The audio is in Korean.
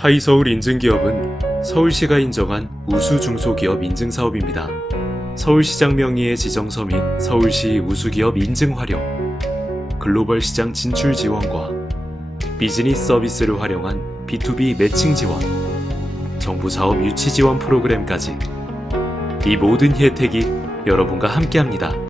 하이서울 인증기업은 서울시가 인정한 우수 중소기업 인증 사업입니다. 서울시장 명의의 지정서 및 서울시 우수기업 인증 활용, 글로벌 시장 진출 지원과 비즈니스 서비스를 활용한 B2B 매칭 지원, 정부 사업 유치 지원 프로그램까지 이 모든 혜택이 여러분과 함께합니다.